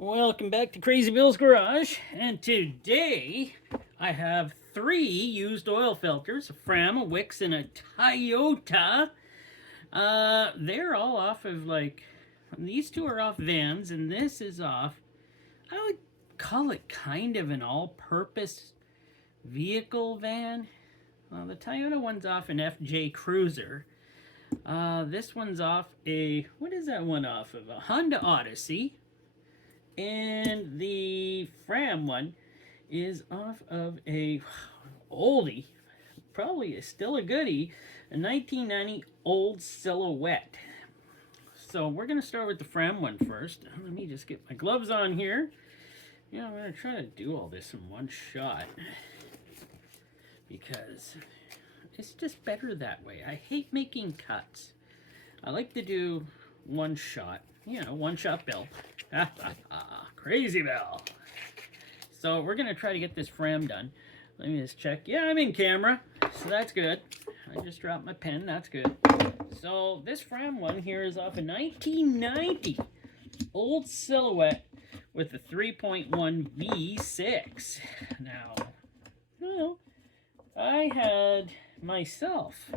Welcome back to Crazy Bill's Garage, and today I have 3 used oil filters, a Fram, a Wix, and a Toyota. They're all off of, these 2 are off vans, and this is off, I would call it kind of an all-purpose vehicle van. The Toyota one's off an FJ Cruiser. This one's off what is that one off of? A Honda Odyssey. And the Fram one is off of a oldie, probably still a goodie, a 1990 old Silhouette. So we're going to start with the Fram one first. Let me just get my gloves on here. Yeah, I'm going to try to do all this in one shot because it's just better that way. I hate making cuts. I like to do one shot, one shot Bill. Crazy Bill. So we're going to try to get this Fram done. Let me just check. Yeah, I'm in camera, so that's good. I just dropped my pen. That's good. So this Fram one here is off a 1990 old Silhouette with a 3.1 V6. Now, I had myself,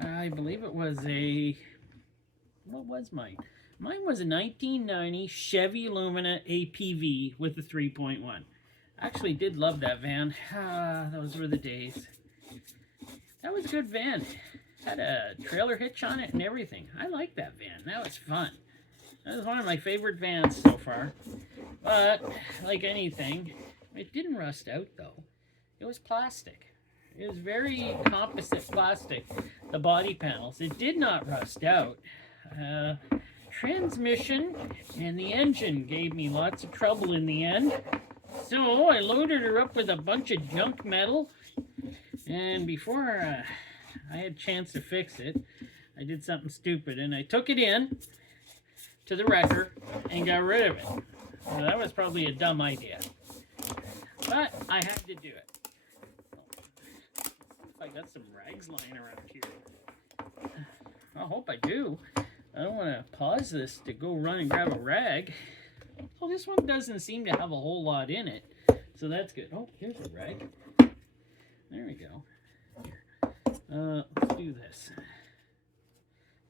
I believe it was what was mine? Mine was a 1990 Chevy Lumina APV with a 3.1. Actually did love that van. Those were the days. That was a good van. Had a trailer hitch on it and everything. I liked that van. That was fun. That was one of my favorite vans so far. But, like anything, it didn't rust out though. It was plastic. It was very composite plastic, the body panels. It did not rust out. Transmission and the engine gave me lots of trouble in the end. So I loaded her up with a bunch of junk metal. And before I had a chance to fix it, I did something stupid. And I took it in to the wrecker and got rid of it. So that was probably a dumb idea. But I had to do it. I got some rags lying around here. I hope I do. I don't want to pause this to go run and grab a rag. Oh, this one doesn't seem to have a whole lot in it. So that's good. Oh, here's a rag. There we go. Let's do this.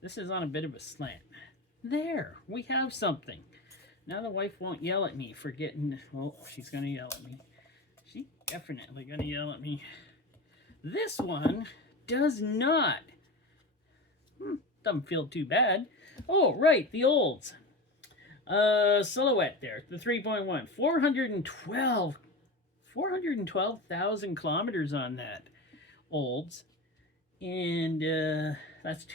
This is on a bit of a slant. There, we have something. Now the wife won't yell at me for getting... Oh, she's going to yell at me. She's definitely going to yell at me. This one does not. Doesn't feel too bad. Oh, right, the olds. Silhouette there, the 3.1. 412,000 kilometers on that olds. And that's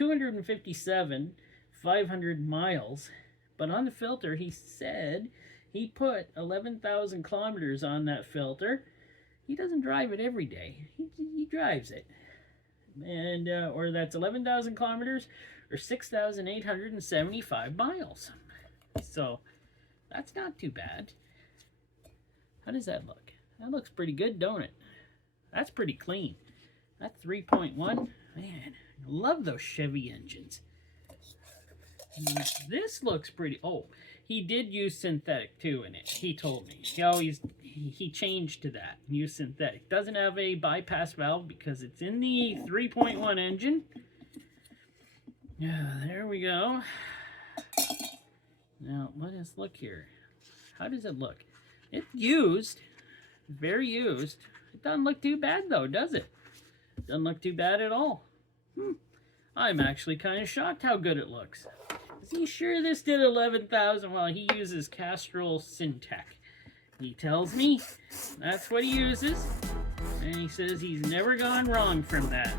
500 miles. But on the filter, he said he put 11,000 kilometers on that filter. He doesn't drive it every day. He drives it. And, or that's 11,000 kilometers or 6,875 miles. So, that's not too bad. How does that look? That looks pretty good, don't it? That's pretty clean. That 3.1, man, I love those Chevy engines. And this looks pretty, he did use synthetic too in it. He told me. He changed to that and used synthetic. Doesn't have a bypass valve because it's in the 3.1 engine. Yeah, there we go. Now, let us look here. How does it look? It's used. Very used. It doesn't look too bad though, does it? Doesn't look too bad at all. I'm actually kind of shocked how good it looks. Is he sure this did 11,000? Well, he uses Castrol Syntec. He tells me that's what he uses. And he says he's never gone wrong from that.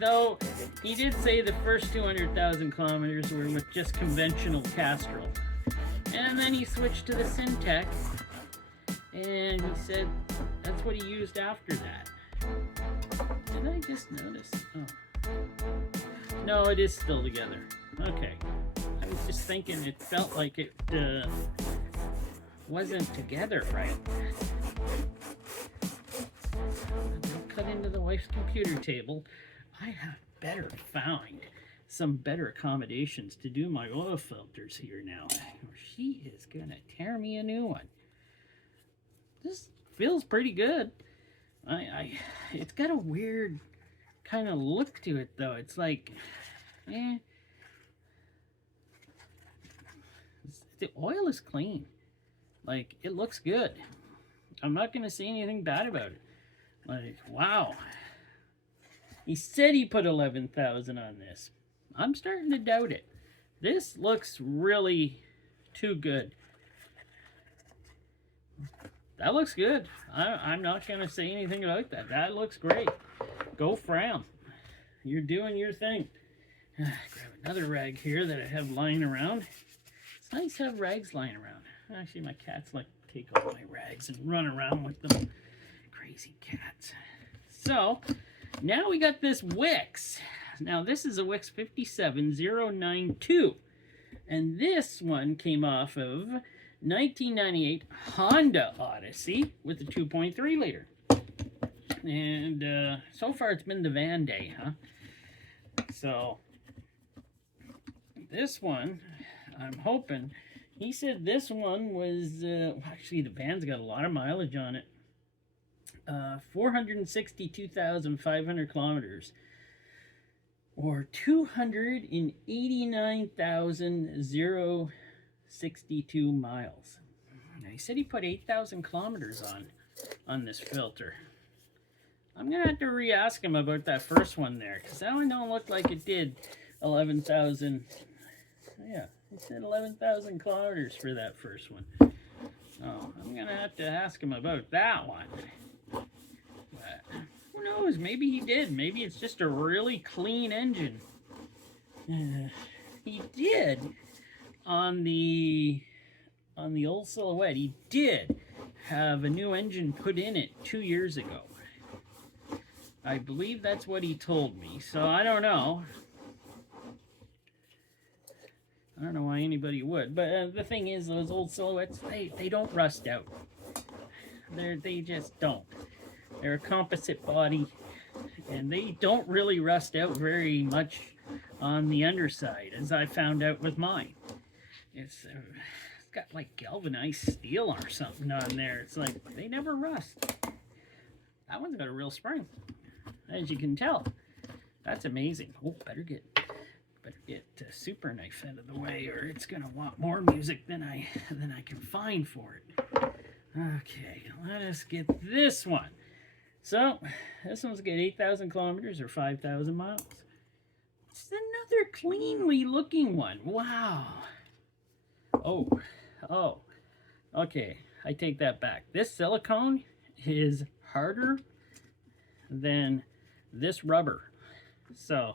Though he did say the first 200,000 kilometers were with just conventional Castrol. And then he switched to the Syntec. And he said that's what he used after that. Did I just notice? Oh. No, it is still together. Okay. I was just thinking it felt like it wasn't together right. Don't cut into the wife's computer table. I had better find some better accommodations to do my oil filters here now. She is gonna tear me a new one. This feels pretty good. It's got a weird kind of look to it though. It's like, the oil is clean. Like, it looks good. I'm not gonna say anything bad about it. Like, wow. He said he put 11,000 on this. I'm starting to doubt it. This looks really too good. That looks good. I'm not going to say anything about that. That looks great. Go Fram. You're doing your thing. Grab another rag here that I have lying around. It's nice to have rags lying around. Actually, my cats like to take all my rags and run around with them. Crazy cats. So, now we got this Wix. Now, this is a Wix 57092. And this one came off of 1998 Honda Odyssey with a 2.3 liter. And so far it's been the van day, huh? So this one, I'm hoping, he said this one was, actually the van's got a lot of mileage on it. 462,500 kilometers. Or 289,062 miles. Now, he said he put 8,000 kilometers on this filter. I'm going to have to re-ask him about that first one there, because that one don't look like it did 11,000. Yeah, he said 11,000 kilometers for that first one. So I'm going to have to ask him about that one. But who knows? Maybe he did. Maybe it's just a really clean engine. He did on the old Silhouette. He did have a new engine put in it 2 years ago. I believe that's what he told me. So I don't know. I don't know why anybody would. But the thing is, those old Silhouettes, they don't rust out. They just don't. They're a composite body, and they don't really rust out very much on the underside, as I found out with mine. It's got like galvanized steel or something on there. It's like, they never rust. That one's got a real spring, as you can tell. That's amazing. Oh, better get Super Knife out of the way, or it's gonna want more music than I can find for it. Okay, let us get this one. So, this one's got 8,000 kilometers or 5,000 miles. It's another cleanly looking one. Wow. Oh. Okay, I take that back. This silicone is harder than this rubber. So,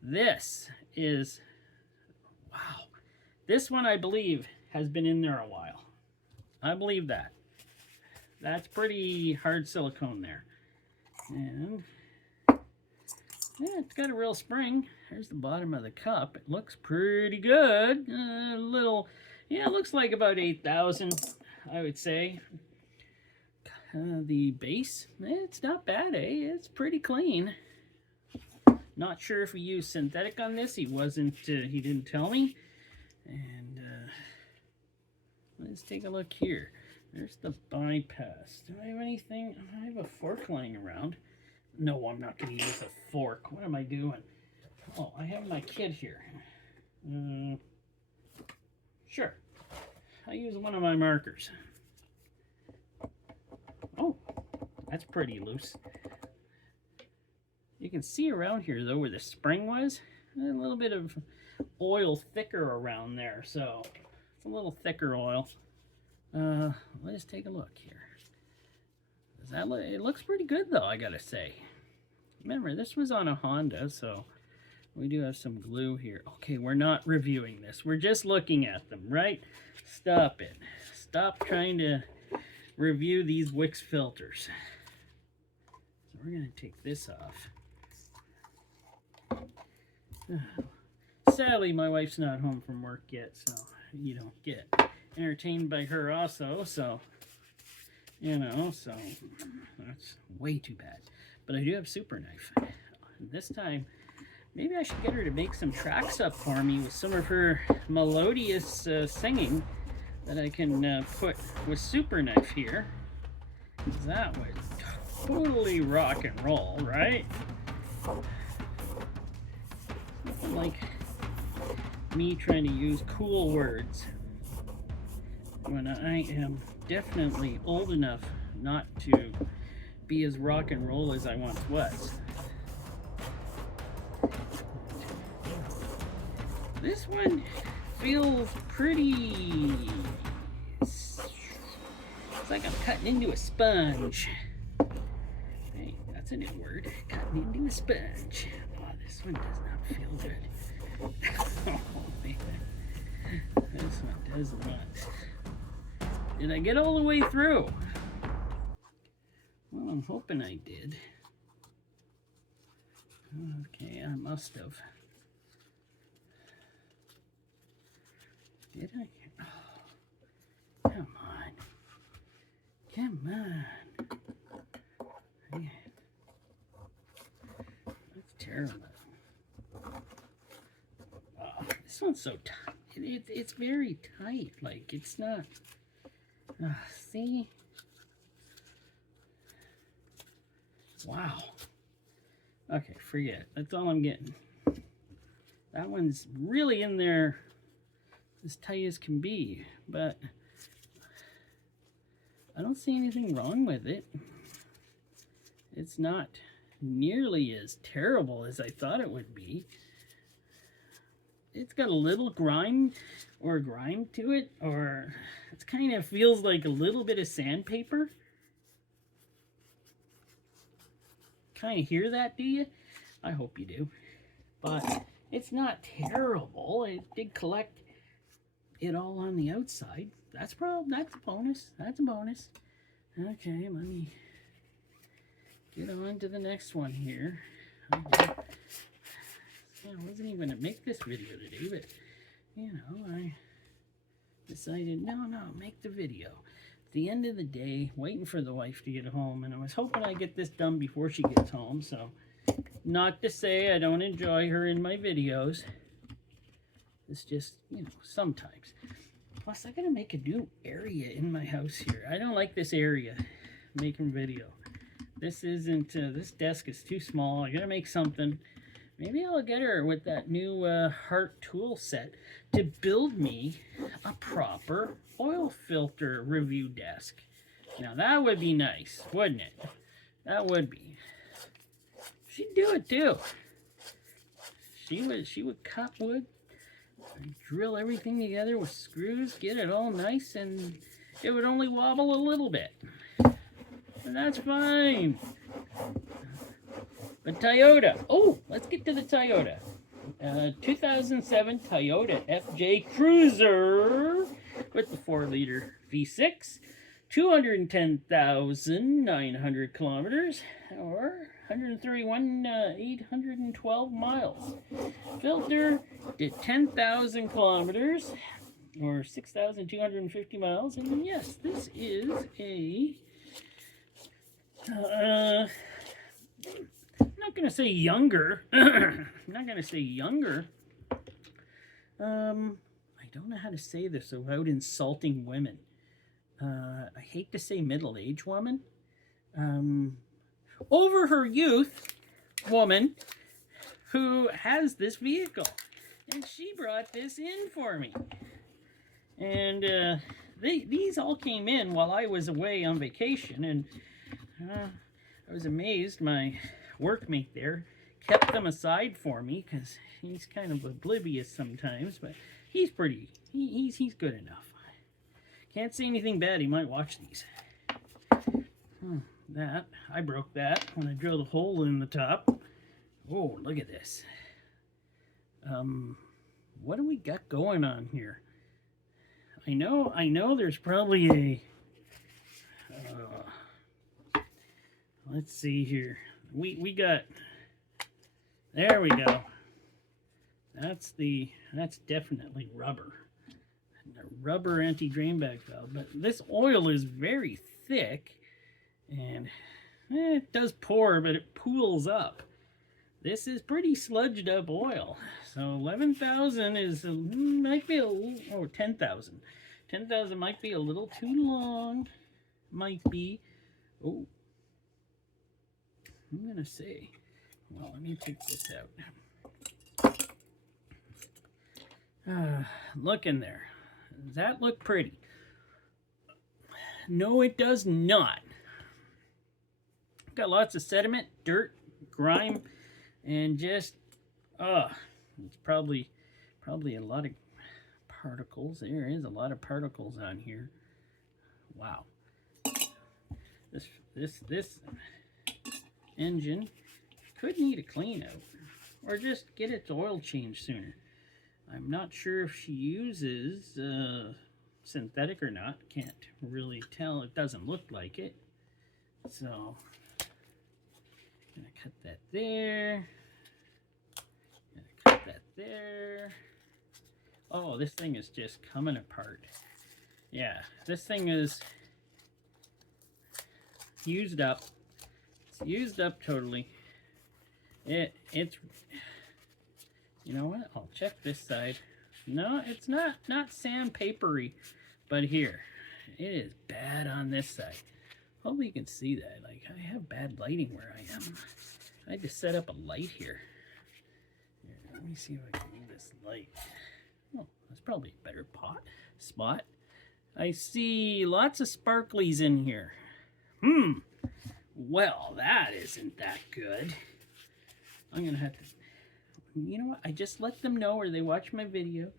this is, wow. This one, I believe, has been in there a while. I believe that. That's pretty hard silicone there. And yeah, it's got a real spring. There's the bottom of the cup. It looks pretty good. A little, yeah, it looks like about 8,000, I would say. The base, it's not bad, eh? It's pretty clean. Not sure if we used synthetic on this. He didn't tell me. And let's take a look here. There's the bypass. Do I have anything? I have a fork lying around. No, I'm not going to use a fork. What am I doing? Oh, I have my kit here. Sure. I use one of my markers. Oh, that's pretty loose. You can see around here, though, where the spring was, a little bit of oil thicker around there. So, it's a little thicker oil. Let's take a look here. It looks pretty good though, I gotta say. Remember, this was on a Honda, so we do have some glue here. Okay, we're not reviewing this. We're just looking at them, right? Stop it. Stop trying to review these Wix filters. So we're gonna take this off. Sadly, my wife's not home from work yet, so you don't get entertained by her also, so you know, so that's way too bad. But I do have Super Knife. This time Maybe I should get her to make some tracks up for me with some of her melodious singing that I can put with Super Knife here. That would totally rock and roll, right? Nothing like me trying to use cool words when I am definitely old enough not to be as rock and roll as I once was. This one feels pretty... It's like I'm cutting into a sponge. Hey, that's a new word. Cutting into a sponge. Oh, this one does not feel good. Oh, man. This one does not. Did I get all the way through? Well, I'm hoping I did. Okay, I must have. Did I? Oh, come on. Come on. Yeah. That's terrible. Oh, this one's so tight. It's very tight. Like, it's not. See? Wow. Okay, forget it. That's all I'm getting. That one's really in there as tight as can be, but I don't see anything wrong with it. It's not nearly as terrible as I thought it would be. It's got a little grime to it, or it kind of feels like a little bit of sandpaper. Kind of hear that, do you? I hope you do. But it's not terrible. It did collect it all on the outside. That's a bonus. That's a bonus. Okay, let me get on to the next one here. Okay. I wasn't even going to make this video today, but, you know, I decided, no, make the video. At the end of the day, waiting for the wife to get home, and I was hoping I'd get this done before she gets home, so not to say I don't enjoy her in my videos. It's just, you know, sometimes. Plus, I gotta make a new area in my house here. I don't like this area, making video. This isn't, this desk is too small. I gotta make something. Maybe I'll get her with that new Heart tool set to build me a proper oil filter review desk. Now that would be nice, wouldn't it? That would be. She'd do it too. She would cut wood, drill everything together with screws, get it all nice, and it would only wobble a little bit. And that's fine. But Toyota. Oh, let's get to the Toyota. 2007 Toyota FJ Cruiser with the 4-liter V6, 210,900 kilometers, or 131,812 miles. Filter did 10,000 kilometers, or 6,250 miles. And yes, this is a I'm not going to say younger. I'm not going to say younger. I don't know how to say this without insulting women. I hate to say middle-aged woman. Over her youth woman who has this vehicle. And she brought this in for me. And these all came in while I was away on vacation. And I was amazed. My workmate there kept them aside for me because he's kind of oblivious sometimes, but he's he's good enough. Can't say anything bad. He might watch these. That I broke that when I drilled a hole in the top. Oh, look at this. What do we got going on here? I know there's probably a let's see here. We got, there we go. That's definitely rubber. A rubber anti-drain bag valve. But this oil is very thick, and it does pour, but it pools up. This is pretty sludged up oil. So 11,000 is might be a little, or 10,000. 10,000 might be a little too long. Might be. Oh, I'm gonna say. Well, let me take this out. Look in there. Does that look pretty? No, it does not. Got lots of sediment, dirt, grime, and just it's probably a lot of particles. There is a lot of particles on here. Wow. This engine could need a clean out, or just get its oil changed sooner. I'm not sure if she uses synthetic or not. Can't really tell. It doesn't look like it. So I'm gonna cut that there. Gonna cut that there. Oh, this thing is just coming apart. Yeah, this thing is used up. It's used up totally. It's, you know what? I'll check this side. No, it's not sandpapery, but here, it is bad on this side. Hopefully you can see that. Like, I have bad lighting where I am. I had to set up a light here. Let me see if I can move this light. Oh, that's probably a better spot. I see lots of sparklies in here. Well, that isn't that good. I'm gonna have to, you know what? I just let them know, or they watch my video,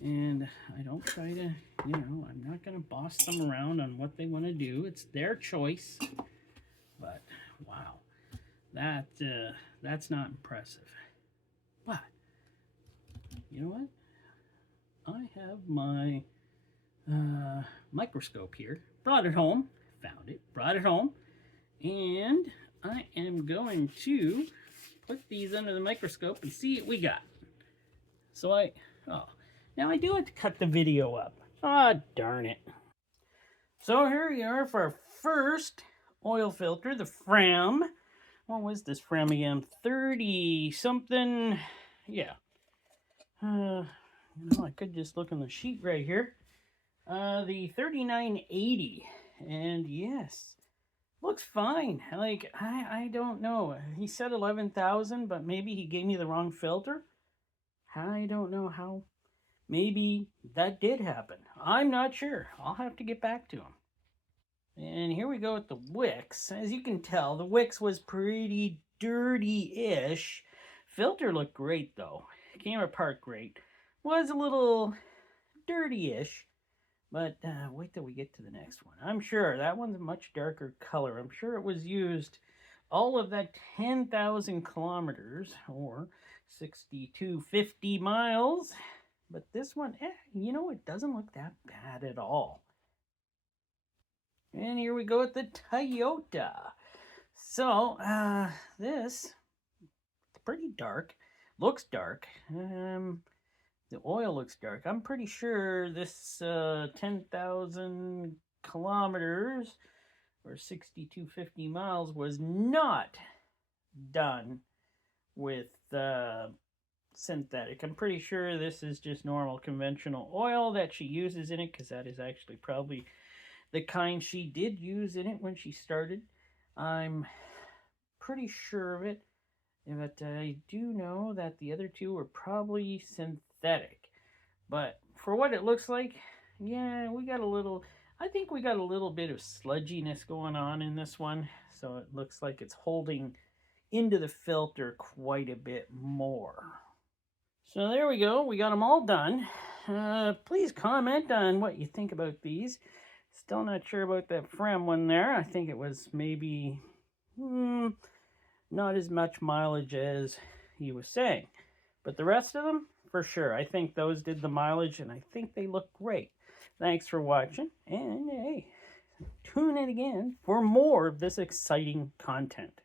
and I don't try to, you know, I'm not gonna boss them around on what they want to do. It's their choice. But wow, that's not impressive. But you know what? I have my microscope here. Brought it home. Found it. Brought it home. And I am going to put these under the microscope and see what we got. So now I do have to cut the video up. Ah, darn it. So here we are for our first oil filter, the Fram. What was this Fram again? 30 something. Yeah. You know, I could just look on the sheet right here. The 3980. And yes, looks fine. Like, I don't know. He said 11,000, but maybe he gave me the wrong filter. I don't know how. Maybe that did happen. I'm not sure. I'll have to get back to him. And here we go with the wicks. As you can tell, the wicks was pretty dirty-ish. Filter looked great, though. Came apart great. Was a little dirty-ish. But wait till we get to the next one. I'm sure that one's a much darker color. I'm sure it was used all of that 10,000 kilometers, or 6,250 miles. But this one, you know, it doesn't look that bad at all. And here we go with the Toyota. So, this, it's pretty dark. Looks dark. The oil looks dark. I'm pretty sure this 10,000 kilometers or 6,250 miles was not done with synthetic. I'm pretty sure this is just normal conventional oil that she uses in it, because that is actually probably the kind she did use in it when she started. I'm pretty sure of it. But I do know that the other two were probably synthetic. But for what it looks like, yeah, we got a little, I think we got a little bit of sludginess going on in this one. So it looks like it's holding into the filter quite a bit more. So there we go. We got them all done. Please comment on what you think about these. Still not sure about that Fram one there. I think it was maybe not as much mileage as he was saying. But the rest of them, for sure. I think those did the mileage, and I think they look great. Thanks for watching, and hey, tune in again for more of this exciting content.